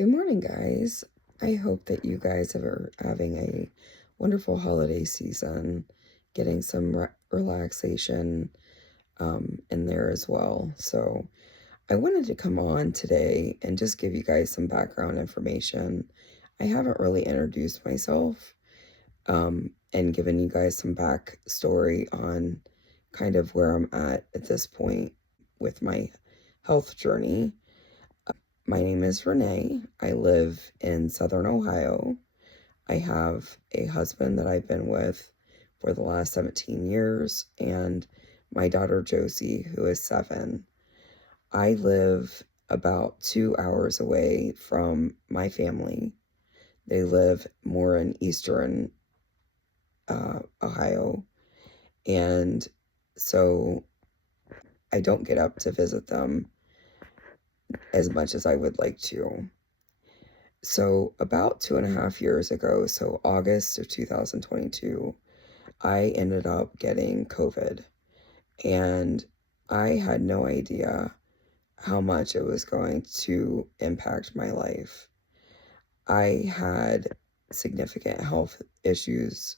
Good morning, guys. I hope that you guys are having a wonderful holiday season, getting some relaxation in there as well. So, I wanted to come on today and just give you guys some background information. I haven't really introduced myself and given you guys some backstory on kind of where I'm at this point with my health journey. My name is Renee. I live in Southern Ohio. I have a husband that I've been with for the last 17 years and my daughter Josie, who is 7. I live about 2 hours away from my family. They live more in eastern Ohio, and so I don't get up to visit them as much as I would like to. So, about 2.5 years ago, so August of 2022, I ended up getting COVID. And I had no idea how much it was going to impact my life. I had significant health issues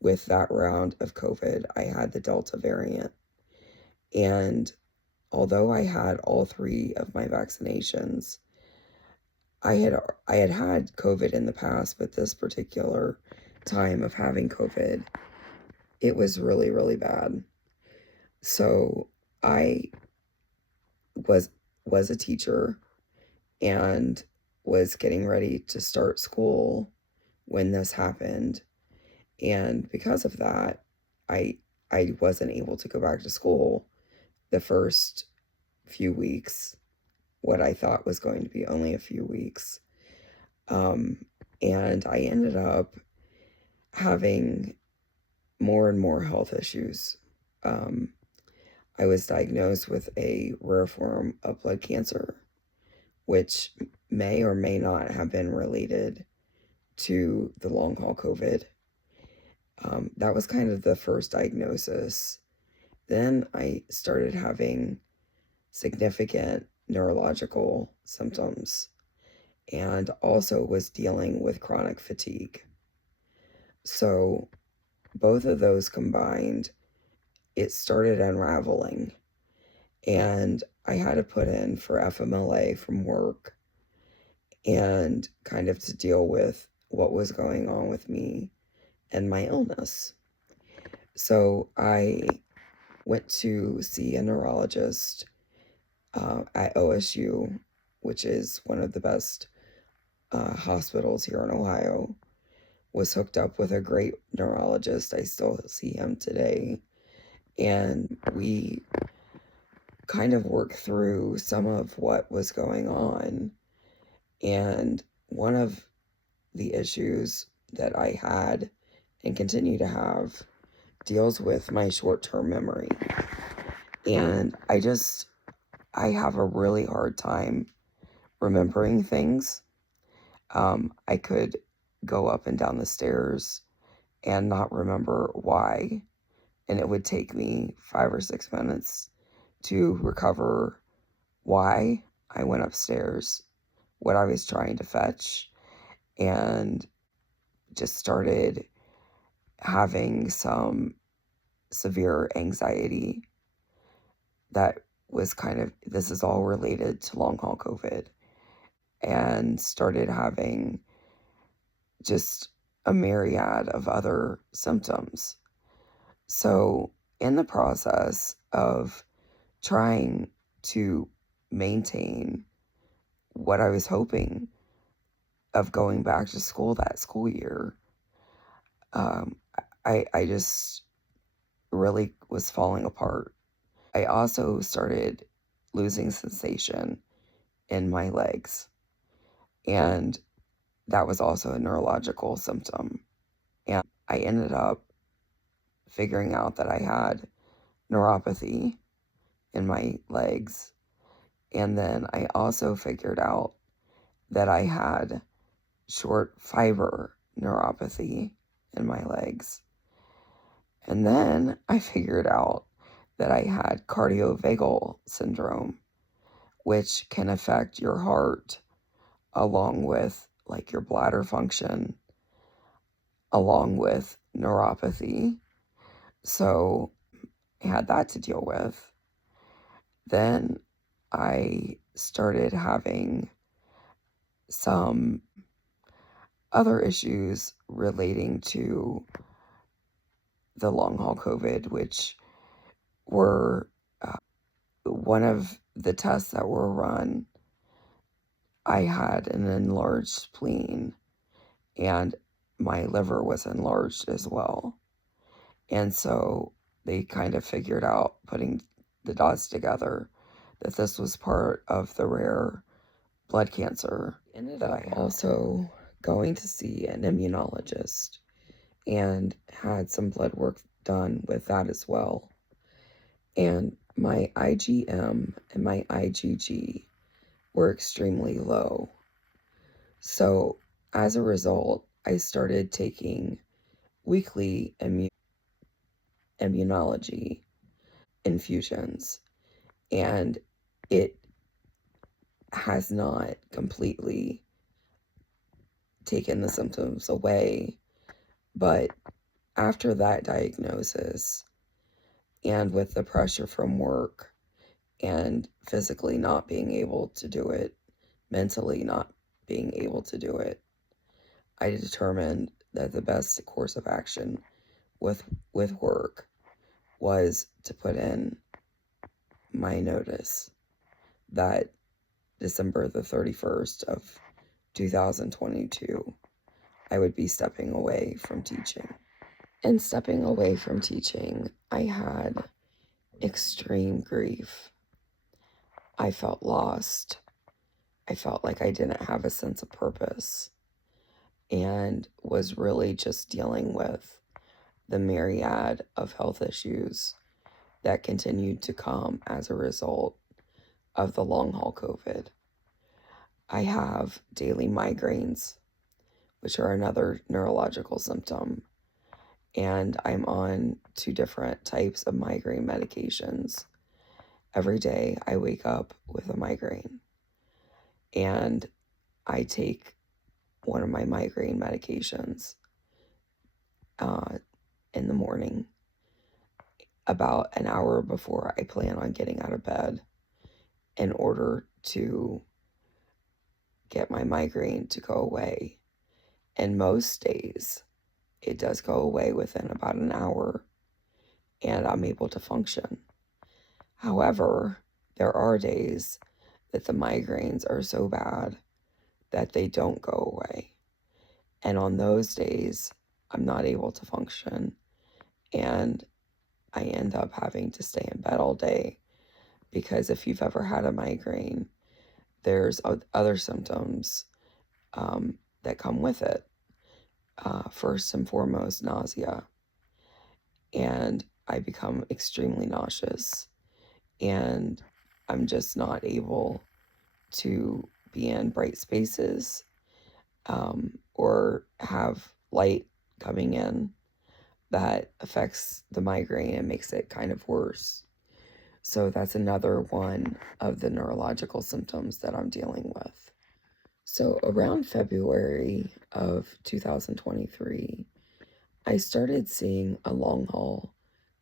with that round of COVID. I had the Delta variant. And although I had all 3 of my vaccinations, I had COVID in the past, but this particular time of having COVID, it was really, really bad. So I was a teacher and was getting ready to start school when this happened. And because of that, I I wasn't able to go back to school the first few weeks, what I thought was going to be only a few weeks. And I ended up having more and more health issues. Um, I was diagnosed with a rare form of blood cancer, which may or may not have been related to the long haul COVID. That was kind of the first diagnosis. Then I started having significant neurological symptoms and also was dealing with chronic fatigue. So, both of those combined, it started unraveling. And I had to put in for FMLA from work and kind of to deal with what was going on with me and my illness. So I went to see a neurologist at OSU, which is one of the best hospitals here in Ohio. Was hooked up with a great neurologist. I still see him today. And we kind of worked through some of what was going on. And one of the issues that I had and continue to have deals with my short-term memory. And I have a really hard time remembering things. I could go up and down the stairs and not remember why. And it would take me 5 or 6 minutes to recover why I went upstairs, what I was trying to fetch, and just started having some severe anxiety that was this is all related to long haul COVID, and started having just a myriad of other symptoms. So, in the process of trying to maintain what I was hoping of going back to school that school year, um, I just really was falling apart. I also started losing sensation in my legs, and that was also a neurological symptom. And I ended up figuring out that I had neuropathy in my legs. And then I also figured out that I had short fiber neuropathy in my legs. And then I figured out that I had cardiovagal syndrome, which can affect your heart along with like your bladder function, along with neuropathy. So I had that to deal with. Then I started having some other issues relating to the long haul COVID, which were one of the tests that were run. I had an enlarged spleen and my liver was enlarged as well. And so they kind of figured out, putting the dots together, that this was part of the rare blood cancer. Ended up also going to see an immunologist and had some blood work done with that as well. And my IgM and my IgG were extremely low. So as a result, I started taking weekly immunology infusions, and it has not completely taken the symptoms away. But after that diagnosis, and with the pressure from work and physically not being able to do it, mentally not being able to do it, I determined that the best course of action with work was to put in my notice that December the 31st of 2022, I would be stepping away from teaching. And stepping away from teaching, I had extreme grief. I felt lost. I felt like I didn't have a sense of purpose and was really just dealing with the myriad of health issues that continued to come as a result of the long haul COVID. I have daily migraines, which are another neurological symptom, and I'm on 2 different types of migraine medications. Every day I wake up with a migraine, and I take one of my migraine medications in the morning about an hour before I plan on getting out of bed in order to get my migraine to go away. And most days it does go away within about an hour and I'm able to function. However, there are days that the migraines are so bad that they don't go away. And on those days, I'm not able to function and I end up having to stay in bed all day, because if you've ever had a migraine, there's other symptoms that come with it. First and foremost, nausea. And I become extremely nauseous and I'm just not able to be in bright spaces or have light coming in that affects the migraine and makes it kind of worse. So that's another one of the neurological symptoms that I'm dealing with. So around February of 2023, I started seeing a long haul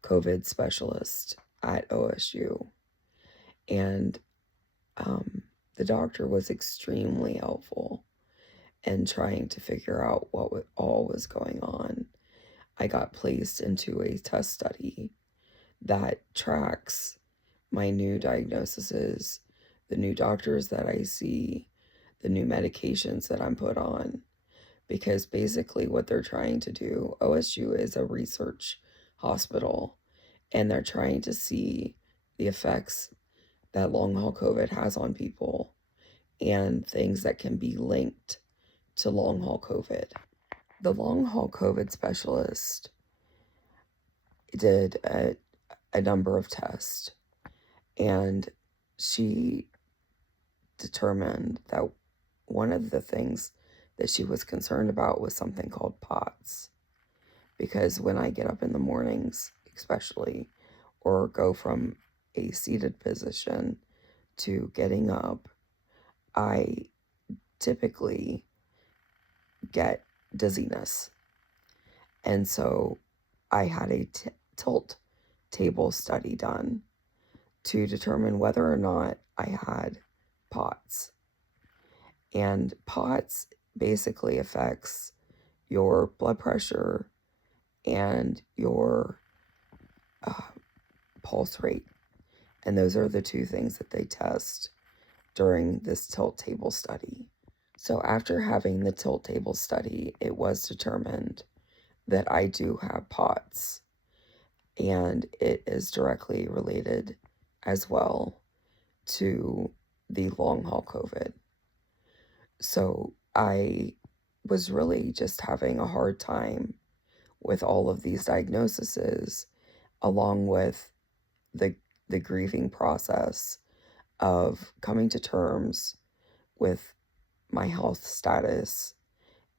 COVID specialist at OSU. And the doctor was extremely helpful in trying to figure out what all was going on. I got placed into a test study that tracks my new diagnoses, the new doctors that I see, the new medications that I'm put on. Because basically what they're trying to do, OSU is a research hospital, and they're trying to see the effects that long haul COVID has on people and things that can be linked to long haul COVID. The long haul COVID specialist did a number of tests, and she determined that one of the things that she was concerned about was something called POTS. Because when I get up in the mornings, especially, or go from a seated position to getting up, I typically get dizziness. And so I had a tilt table study done to determine whether or not I had POTS. And POTS basically affects your blood pressure and your pulse rate. And those are the two things that they test during this tilt table study. So after having the tilt table study, it was determined that I do have POTS, and it is directly related as well to the long haul COVID. So I was really just having a hard time with all of these diagnoses, along with the grieving process of coming to terms with my health status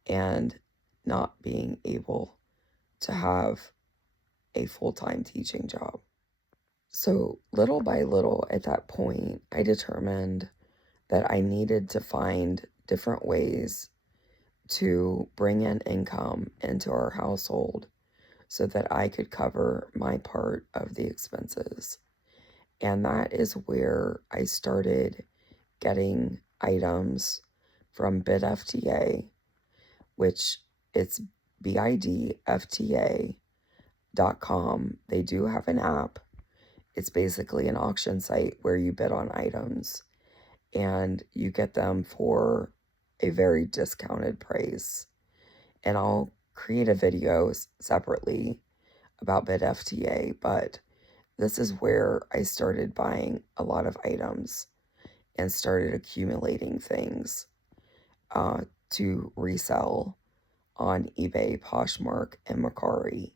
and not being able to have a full-time teaching job. So little by little at that point, I determined that I needed to find different ways to bring in income into our household so that I could cover my part of the expenses. And that is where I started getting items from BidFTA, which it's bidfta.com. They do have an app. It's basically an auction site where you bid on items and you get them for a very discounted price. And I'll create a video separately about BidFTA, but this is where I started buying a lot of items and started accumulating things to resell on eBay, Poshmark, and Mercari.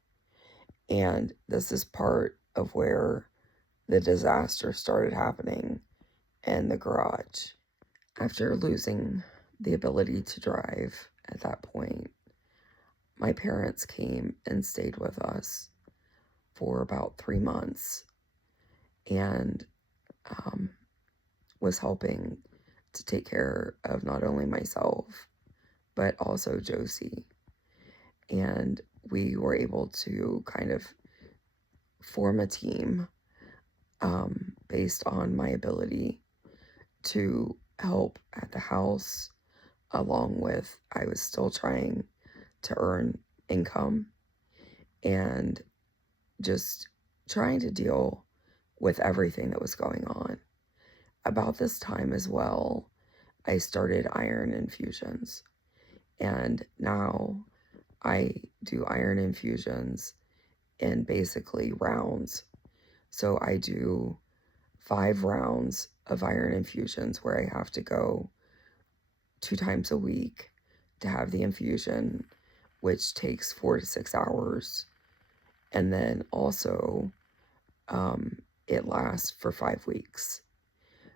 And this is part of where the disaster started happening in the garage. After losing the ability to drive at that point, my parents came and stayed with us for about 3 months and was helping to take care of not only myself, but also Josie. And we were able to kind of form a team based on my ability to help at the house, along with I was still trying to earn income and just trying to deal with everything that was going on. About this time as well, I started iron infusions, and now I do iron infusions in basically rounds. So I do 5 rounds of iron infusions where I have to go 2 times a week to have the infusion, which takes 4 to 6 hours. And then also, it lasts for 5 weeks.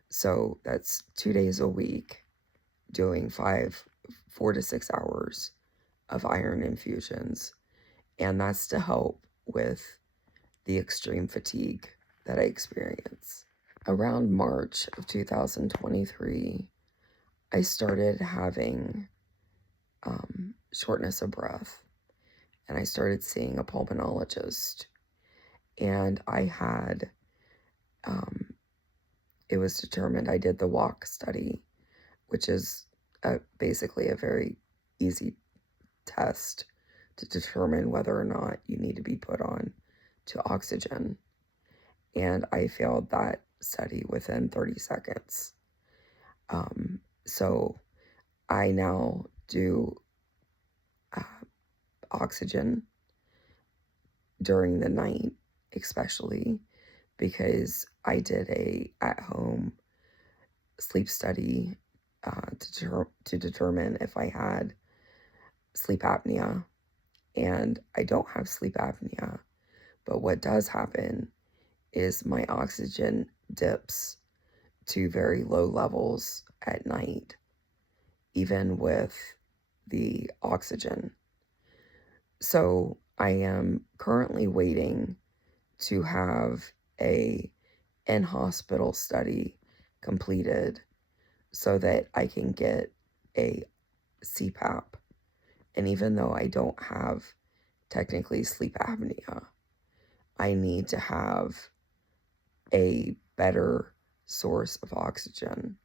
So that's 2 days a week doing 4 to 6 hours of iron infusions. And that's to help with the extreme fatigue that I experience. Around March of 2023, I started having shortness of breath, and I started seeing a pulmonologist. And I had, it was determined, I did the walk study, which is basically a very easy test to determine whether or not you need to be put on to oxygen. And I failed that study within 30 seconds. So I now do oxygen during the night, especially because I did a at-home sleep study to determine if I had sleep apnea. And I don't have sleep apnea, but what does happen is my oxygen dips to very low levels at night, even with the oxygen. So I am currently waiting to have a in-hospital study completed so that I can get a CPAP. And even though I don't have technically sleep apnea, I need to have a better source of oxygen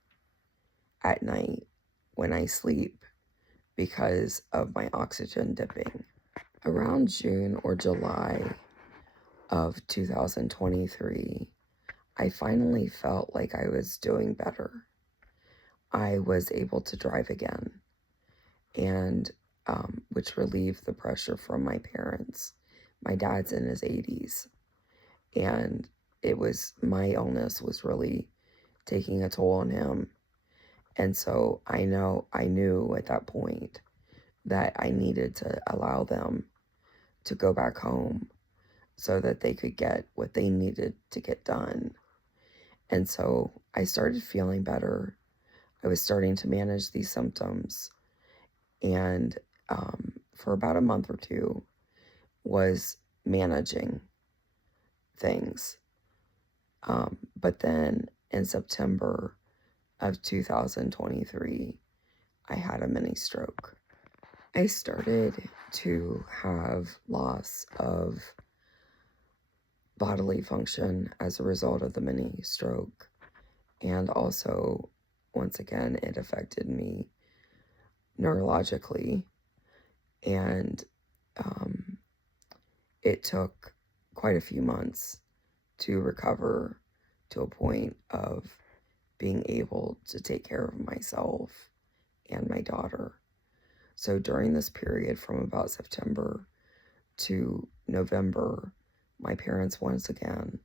at night when I sleep because of my oxygen dipping. Around June or July of 2023, I finally felt like I was doing better. I was able to drive again, and which relieved the pressure from my parents. My dad's in his 80s, and my illness was really taking a toll on him. And so I knew at that point that I needed to allow them to go back home so that they could get what they needed to get done. And so I started feeling better. I was starting to manage these symptoms, and for about a month or two was managing things. But then in September of 2023, I had a mini stroke. I started to have loss of bodily function as a result of the mini stroke. And also, once again, it affected me neurologically. And it took quite a few months to recover to a point of being able to take care of myself and my daughter. So during this period from about September to November, my parents once again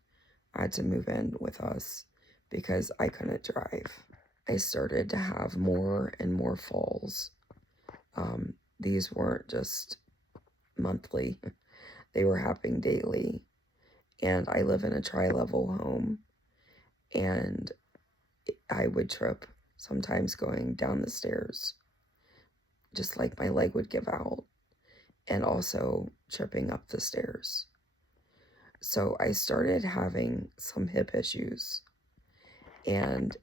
had to move in with us because I couldn't drive. I started to have more and more falls. These weren't just monthly, they were happening daily. And I live in a tri-level home, and I would trip sometimes going down the stairs, just like my leg would give out, and also tripping up the stairs. So I started having some hip issues, and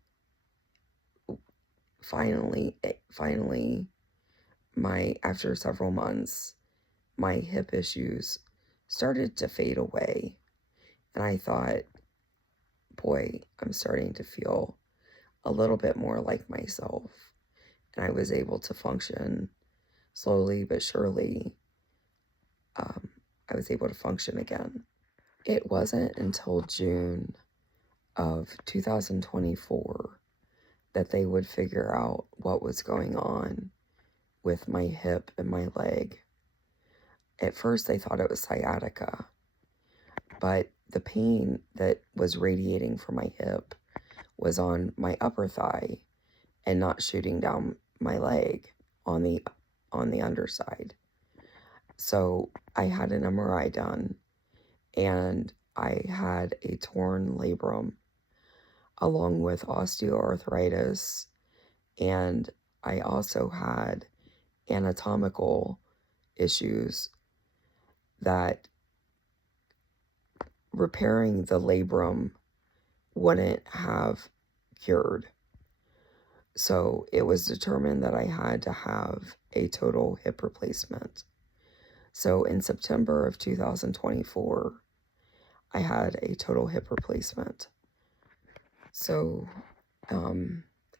finally, after several months, my hip issues started to fade away. And I thought, boy, I'm starting to feel a little bit more like myself. And I was able to function slowly but surely. I was able to function again. It wasn't until June of 2024 that they would figure out what was going on with my hip and my leg. At first, they thought it was sciatica, but the pain that was radiating from my hip was on my upper thigh and not shooting down my leg on the underside. So I had an MRI done, and I had a torn labrum along with osteoarthritis, and I also had anatomical issues that repairing the labrum wouldn't have cured. So it was determined that I had to have a total hip replacement. So in September of 2024, I had a total hip replacement. So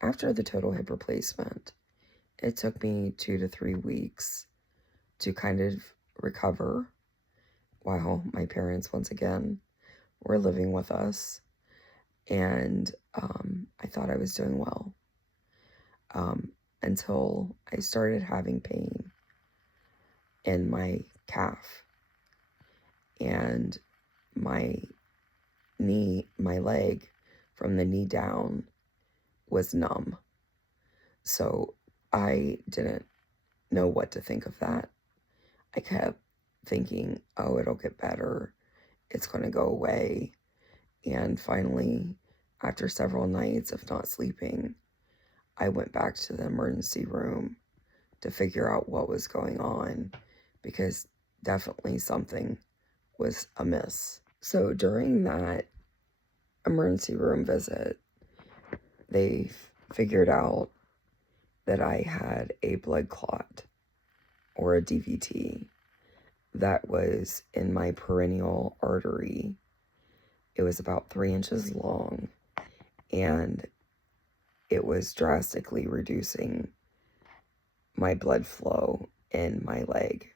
after the total hip replacement, it took me 2 to 3 weeks to kind of recover while my parents once again were living with us. And I thought I was doing well until I started having pain in my calf, and my leg from the knee down was numb. So I didn't know what to think of that. I kept thinking, oh, it'll get better. It's going to go away. And finally, after several nights of not sleeping, I went back to the emergency room to figure out what was going on, because definitely something was amiss. So during that emergency room visit, they figured out that I had a blood clot or a DVT that was in my perennial artery. It was about 3 inches long, and it was drastically reducing my blood flow in my leg.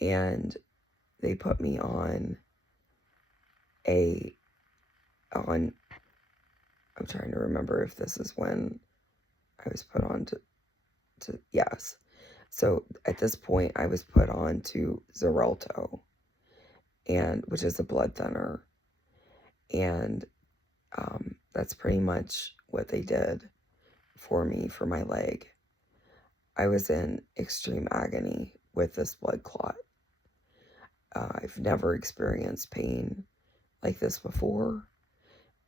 And they put me on I'm trying to remember if this is when I was put on yes. So at this point, I was put on to Xarelto, which is a blood thinner. And that's pretty much what they did for me for my leg. I was in extreme agony with this blood clot. I've never experienced pain like this before,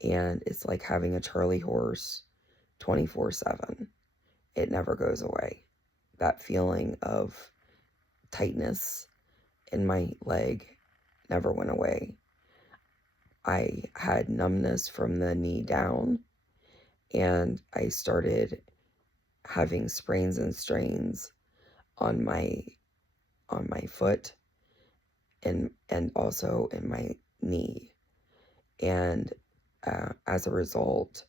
and it's like having a Charlie horse 24/7. It never goes away. That feeling of tightness in my leg never went away. I had numbness from the knee down, and I started having sprains and strains on my foot and also in my knee. And as a result,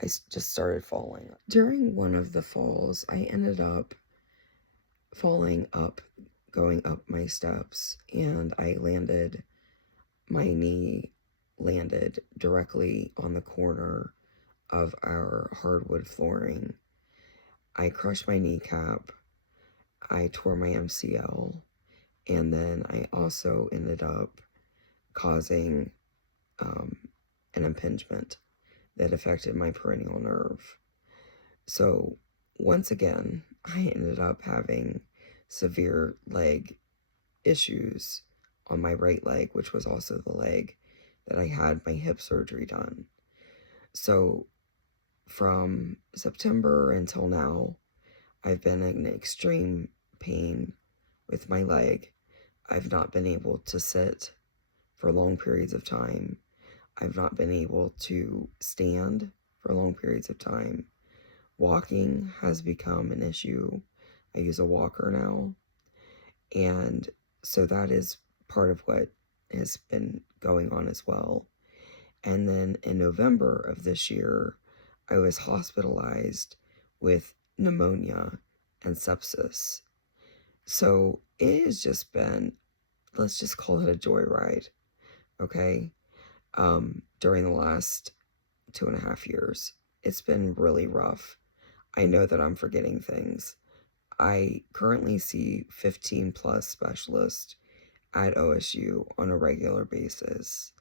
I just started falling. During one of the falls, I ended up falling up, going up my steps, and my knee landed directly on the corner of our hardwood flooring. I crushed my kneecap, I tore my MCL, and then I also ended up causing an impingement that affected my peroneal nerve. So once again, I ended up having severe leg issues on my right leg, which was also the leg that I had my hip surgery done. So from September until now, I've been in extreme pain with my leg. I've not been able to sit for long periods of time. I've not been able to stand for long periods of time. Walking has become an issue. I use a walker now. And so that is part of what has been going on as well. And then in November of this year, I was hospitalized with pneumonia and sepsis. So it has just been, let's just call it a joyride, okay? During the last 2.5 years, it's been really rough. I know that I'm forgetting things. I currently see 15 plus specialists at OSU on a regular basis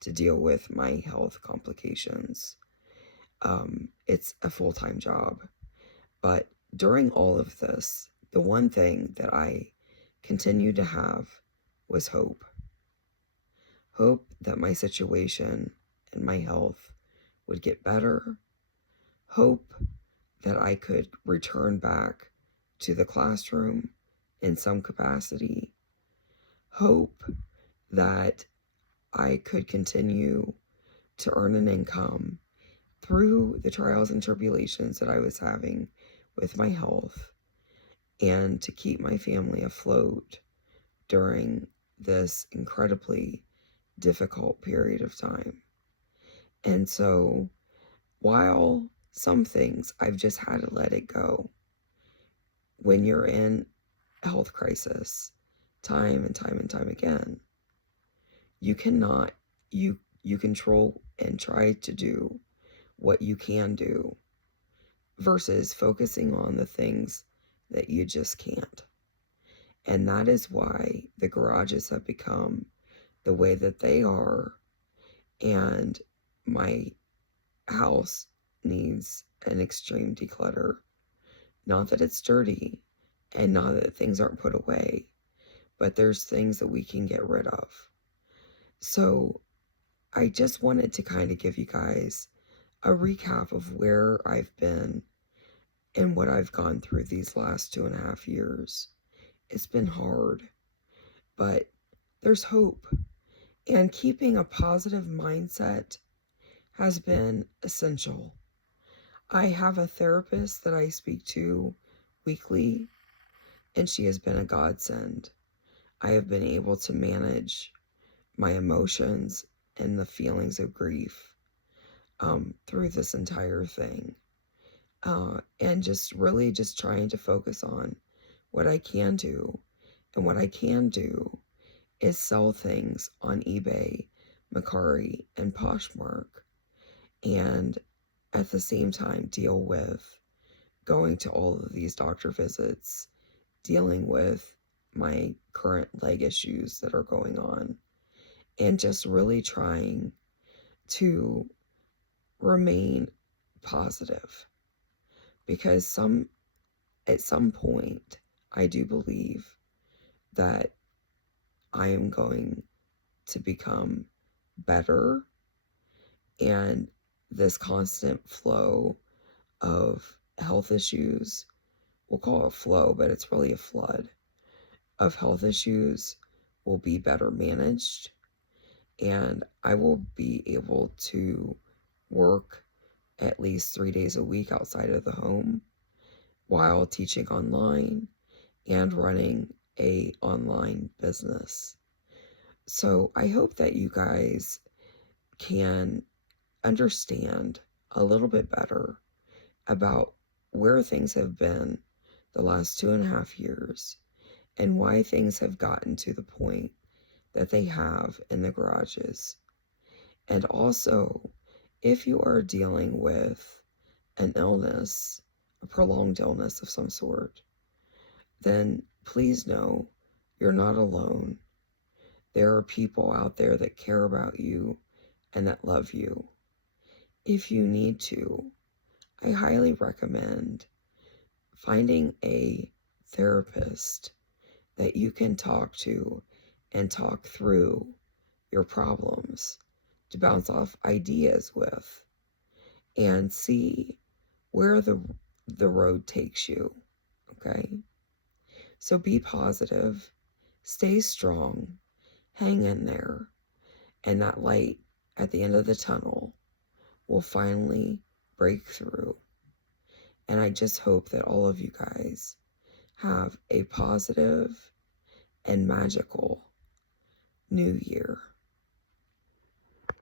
to deal with my health complications. It's a full-time job. But during all of this, the one thing that I continued to have was hope. Hope that my situation and my health would get better. Hope that I could return back to the classroom in some capacity. Hope that I could continue to earn an income through the trials and tribulations that I was having with my health, and to keep my family afloat during this incredibly difficult period of time. And so while some things I've just had to let it go, when you're in a health crisis time and time and time again, you control and try to do what you can do versus focusing on the things that you just can't. And that is why the garages have become the way that they are, and my house needs an extreme declutter. Not that it's dirty and not that things aren't put away, but there's things that we can get rid of. So I just wanted to kind of give you guys a recap of where I've been and what I've gone through these last 2.5 years. It's been hard, but there's hope. And keeping a positive mindset has been essential. I have a therapist that I speak to weekly, and she has been a godsend. I have been able to manage my emotions and the feelings of grief through this entire thing. And just really just trying to focus on what I can do. And what I can do is sell things on eBay, Mercari, and Poshmark, and at the same time deal with going to all of these doctor visits, dealing with my current leg issues that are going on, and just really trying to remain positive. Because at some point, I do believe that I am going to become better, and this constant flow of health issues, we'll call it a flow, but it's really a flood of health issues, will be better managed, and I will be able to work at least 3 days a week outside of the home while teaching online and running a online business. So I hope that you guys can understand a little bit better about where things have been the last 2.5 years and why things have gotten to the point that they have in the garages. And also, if you are dealing with an illness, a prolonged illness of some sort, then please know you're not alone. There are people out there that care about you and that love you. If you need to, I highly recommend finding a therapist that you can talk to and talk through your problems, to bounce off ideas with, and see where the road takes you. Okay? So be positive, stay strong, hang in there, and that light at the end of the tunnel will finally break through. And I just hope that all of you guys have a positive and magical new year.